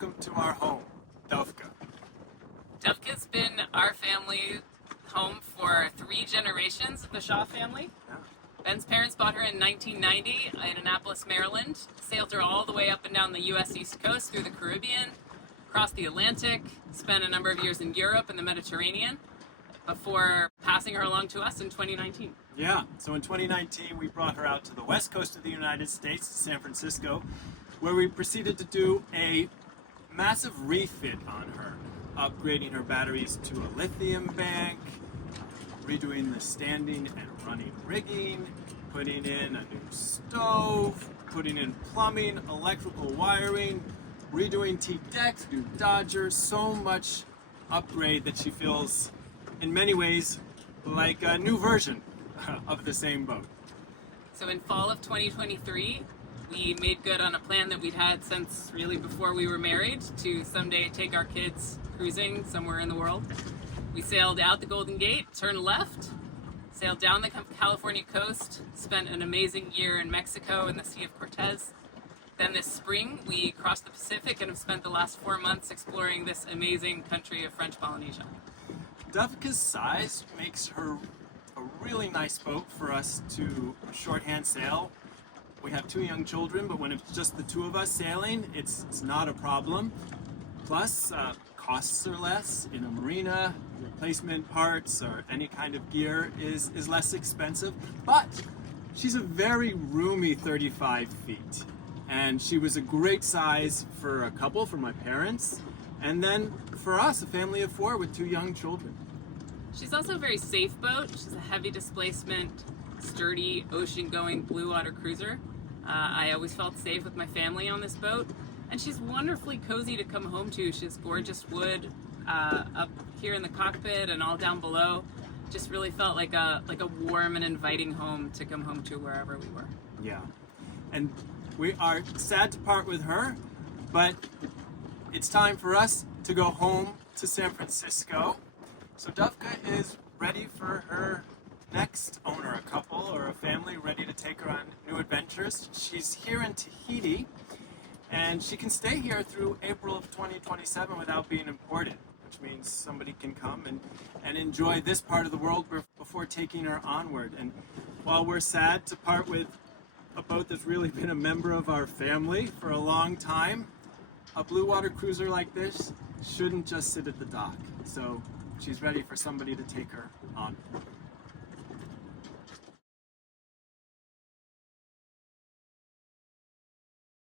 welcome to our home, Dovka. Dovka's been our family home for 3 generations of the Shaw family. Yeah. Ben's parents bought her in 1990 in Annapolis, Maryland, sailed her all the way up and down the U.S. East Coast through the Caribbean, across the Atlantic, spent a number of years in Europe and the Mediterranean, before passing her along to us in 2019. Yeah, so in 2019 we brought her out to the west coast of the United States, to San Francisco, where we proceeded to do a massive refit on her, upgrading her batteries to a lithium bank, redoing the standing and running rigging, putting in a new stove, putting in plumbing, electrical wiring, redoing teak decks, new dodgers, so much upgrade that she feels in many ways like a new version of the same boat. So in fall of 2023, we made good on a plan that we'd had since really before we were married to someday take our kids cruising somewhere in the world. We sailed out the Golden Gate, turned left, sailed down the California coast, spent an amazing year in Mexico in the Sea of Cortez. Then this spring, we crossed the Pacific and have spent the last 4 months exploring this amazing country of French Polynesia. Dovka's size makes her a really nice boat for us to shorthand sail. We have 2 young children, but when it's just the 2 of us sailing, it's not a problem. Plus, costs are less in a marina, replacement parts or any kind of gear is less expensive, but she's a very roomy 35 feet. And she was a great size for a couple, for my parents, and then for us, a family of 4 with 2 young children. She's also a very safe boat. She's a heavy displacement, sturdy, ocean-going blue water cruiser. I always felt safe with my family on this boat, and she's wonderfully cozy to come home to. She has gorgeous wood up here in the cockpit and all down below. Just really felt like a warm and inviting home to come home to wherever we were. Yeah, and we are sad to part with her, but it's time for us to go home to San Francisco. So Dovka is ready for her next owner, a couple or a family ready to take her on new adventures. She's here in Tahiti, and she can stay here through April of 2027 without being imported, which means somebody can come and enjoy this part of the world before taking her onward. And while we're sad to part with a boat that's really been a member of our family for a long time, a blue water cruiser like this shouldn't just sit at the dock. So she's ready for somebody to take her on.